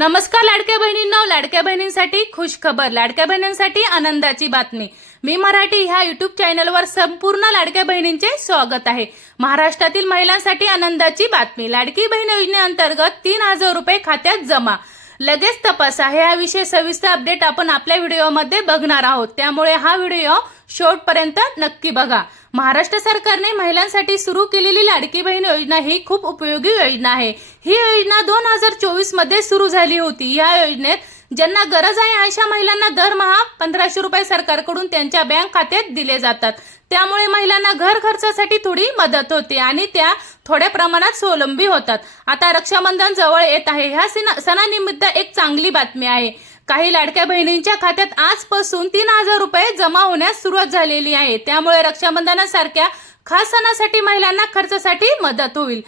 नमस्कार लाडक्या बहिणींना लाडक्या बहिणींसाठी खुश खबर लाडक्या बहिणींसाठी आनंदाची बातमी. मी मराठी ह्या युट्यूब चॅनलवर संपूर्ण लाडक्या बहिणींचे स्वागत आहे. महाराष्ट्रातील महिलांसाठी आनंदाची बातमी. लाडकी बहीण योजनेअंतर्गत तीन हजार रुपये खात्यात जमा. लगेच तपासा. ह्या याविषयी सविस्तर अपडेट आपण आपल्या व्हिडिओमध्ये बघणार आहोत. त्यामुळे हा व्हिडिओ शेवटपर्यंत नक्की बघा. महाराष्ट्र सरकारने महिलांसाठी सुरू केलेली लाडकी बहीण योजना ही खूप उपयोगी योजना आहे. ही योजना दोन हजार चोवीसमध्ये सुरू झाली होती. या योजनेत ज्यांना गरज आहे अशा महिलांना दरमहा पंधराशे रुपये सरकारकडून त्यांच्या बँक खात्यात दिले जातात. त्यामुळे महिलांना घर खर्चासाठी थोडी मदत होते आणि त्या थोड्या प्रमाणात स्वावलंबी होतात. आता रक्षाबंधन जवळ येत आहे. ह्या सणा- सणानिमित्त एक चांगली बातमी आहे. काही लाडक्या बहिणींच्या खात्यात आजपासून तीन हजार रुपये जमा होण्यास सुरुवात झालेली आहे. त्यामुळे रक्षाबंधनासारख्या खास सणासाठी महिलांना खर्चासाठी मदत होईल.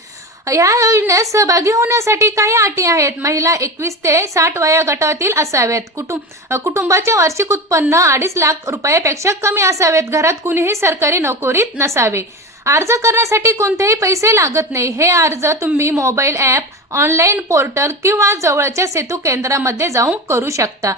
या योजनेत सहभागी होण्यासाठी काही अटी आहेत. महिला एकवीस ते साठ वया गटातील असाव्यात. कुटुंब कुटुंबाचे वार्षिक उत्पन्न अडीच लाख रुपयापेक्षा कमी असावेत. घरात कुणीही सरकारी नोकरीत नसावे. अर्ज करण्यासाठी कोणतेही पैसे लागत नाही. हे अर्ज तुम्ही मोबाईल ॲप ऑनलाईन पोर्टल किंवा जवळच्या सेतू केंद्रामध्ये जाऊन करू शकता.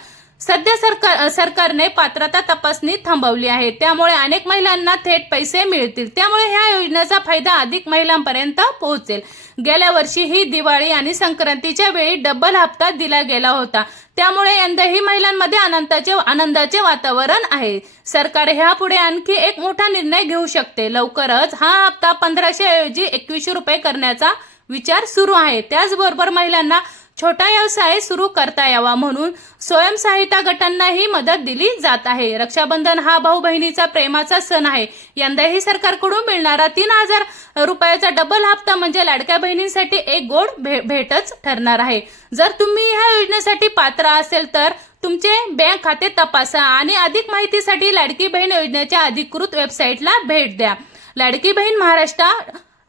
सध्या सरकार सरकारने पात्रता तपासणी थांबवली आहे. त्यामुळे अनेक महिलांना थेट पैसे मिळतील. त्यामुळे ह्या योजनेचा फायदा अधिक महिलांपर्यंत पोहोचेल. गेल्या वर्षी ही दिवाळी आणि संक्रांतीच्या वेळी डबल हप्ता दिला गेला होता. त्यामुळे यंदाही महिलांमध्ये आनंदाचे आनंदाचे वातावरण आहे. सरकार ह्यापुढे आणखी एक मोठा निर्णय घेऊ शकते. लवकरच हा हप्ता पंधराशे ऐवजी एकवीसशे रुपये करण्याचा विचार सुरू आहे. त्याचबरोबर महिलांना छोटा व्यवसाय सुरू करता यावा म्हणून स्वयंसहायता गटांनाही मदत दिली जात आहे. रक्षाबंधन हा भाऊ बहिणीचा प्रेमाचा सण आहे. यंदाही सरकारकडून मिळणारा तीन हजार रुपयाचा डबल हप्ता म्हणजे लाडक्या बहिणींसाठी एक गोड भे भेटच ठरणार आहे. जर तुम्ही ह्या योजनेसाठी पात्र असेल तर तुमचे बँक खाते तपासा आणि अधिक माहितीसाठी लाडकी बहीण योजनेच्या अधिकृत वेबसाईटला भेट द्या. लाडकी बहीण महाराष्ट्र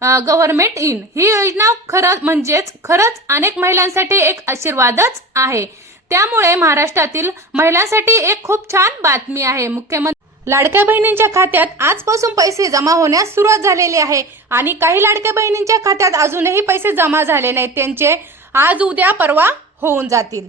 गव्हर्नमेंट इन ही योजना खरं म्हणजेच खरंच अनेक महिलांसाठी एक आशीर्वादच आहे. त्यामुळे महाराष्ट्रातील महिलांसाठी एक खूप छान बातमी आहे. मुख्यमंत्री लाडक्या बहिणींच्या खात्यात आजपासून पैसे जमा होण्यास सुरुवात झालेली आहे. आणि काही लाडक्या बहिणींच्या खात्यात अजूनही पैसे जमा झाले नाहीत. त्यांचे आज उद्या परवा होऊन जातील.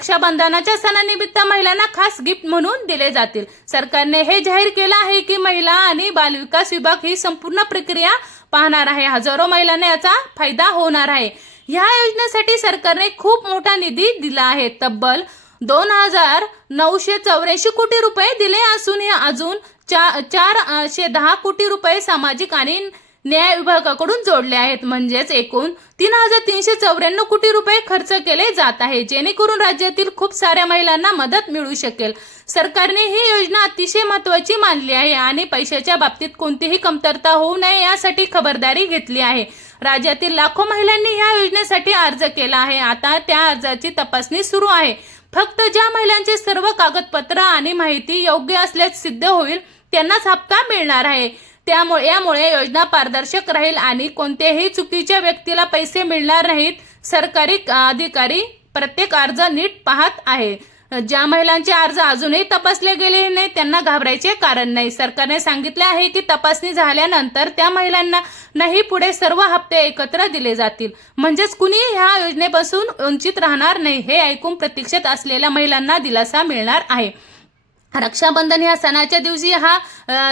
रक्षाबंधनाच्या सणानिमित्त महिलांना खास गिफ्ट म्हणून दिले जातील. सरकारने हे जाहीर केलं आहे की महिला आणि बालविकास विभाग ही संपूर्ण प्रक्रिया पाहणार आहे. हजारो महिलांना याचा फायदा होणार आहे. ह्या योजनेसाठी सरकारने खूप मोठा निधी दिला आहे. तब्बल दोन हजार नऊशे चौऱ्याऐंशी कोटी रुपये दिले असून अजून चा चारशे दहा कोटी रुपये सामाजिक आणि न्याय विभागाकडून जोडले आहेत. म्हणजेच एकूण तीन हजार तीनशे चौऱ्याण्णव कोटी रुपये खर्च केले जात आहे. जेणेकरून राज्यातील खूप साऱ्या महिलांना मदत मिळू शकेल. सरकारने ही योजना अतिशय महत्वाची मानली आहे आणि पैशाच्या बाबतीत कोणतीही कमतरता होऊ नये यासाठी खबरदारी घेतली आहे. राज्यातील लाखो महिलांनी या योजनेसाठी अर्ज केला आहे. आता त्या अर्जाची तपासणी सुरू आहे. फक्त ज्या महिलांचे सर्व कागदपत्र आणि माहिती योग्य असल्यास सिद्ध होईल त्यांनाच हप्ता मिळणार आहे. त्यामुळे यामुळे योजना पारदर्शक राहील आणि कोणत्याही चुकीच्या व्यक्तीला पैसे मिळणार नाहीत. सरकारी अधिकारी प्रत्येक अर्ज नीट पाहत आहे. ज्या महिलांचे अर्ज अजूनही तपासले गेले नाही त्यांना घाबरायचे कारण नाही. सरकारने सांगितले आहे की तपासणी झाल्यानंतर त्या महिलांना नाही पुढे सर्व हप्ते एकत्र दिले जातील. म्हणजेच कुणी ह्या योजनेपासून वंचित राहणार नाही हे ऐकून प्रतीक्षेत असलेल्या महिलांना दिलासा मिळणार आहे. रक्षाबंधन ह्या सणाच्या दिवशी हा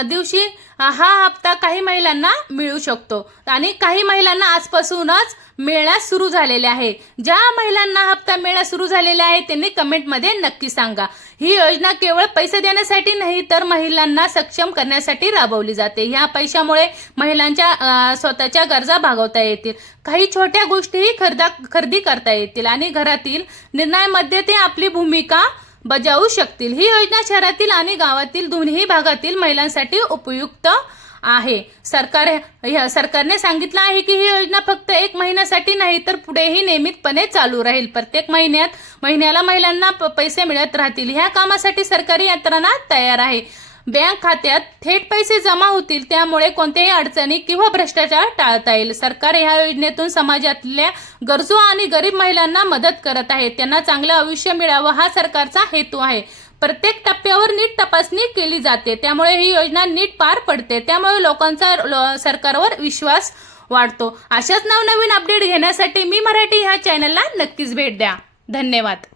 दिवशी हा हप्ता काही महिलांना मिळू शकतो. आणि काही महिलांना आजपासूनच मिळण्यास सुरू झालेले आहे. ज्या महिलांना हप्ता मिळण्यास सुरू झालेले आहे त्यांनी कमेंटमध्ये नक्की सांगा. ही योजना केवळ पैसे देण्यासाठी नाही तर महिलांना सक्षम करण्यासाठी राबवली जाते. ह्या पैशामुळे महिलांच्या स्वतःच्या गरजा भागवता येतील. काही छोट्या गोष्टीही खरेदा खरेदी करता येतील. आणि घरातील निर्णयामध्ये ते आपली भूमिका बजावू शकतील. ही योजना शहरातील आणि गावातील दोन्ही भागातील महिलांसाठी उपयुक्त आहे. सरकार ह्या- सरकारने सांगितलं आहे की ही योजना फक्त एक महिन्यासाठी नाही तर पुढेही नियमितपणे चालू राहील. प्रत्येक महिन्यात महिन्याला महिलांना प- पैसे मिळत राहतील. ह्या कामासाठी सरकारी यंत्रणा तयार आहे. बँक खात्यात थेट पैसे जमा होतील त्यामुळे कोणत्याही अडचणी किंवा भ्रष्टाचार टाळता येईल. सरकार ह्या योजनेतून समाजातल्या गरजू आणि गरीब महिलांना मदत करत आहे. त्यांना चांगलं आयुष्य मिळावं हा सरकारचा हेतू आहे. प्रत्येक टप्प्यावर नीट तपासणी केली जाते. त्यामुळे ही योजना नीट पार पडते. त्यामुळे लोकांचा लो- सरकारवर विश्वास वाढतो. अशाच नवनवीन अपडेट घेण्यासाठी मी मराठी ह्या चॅनलला नक्कीच भेट द्या. धन्यवाद.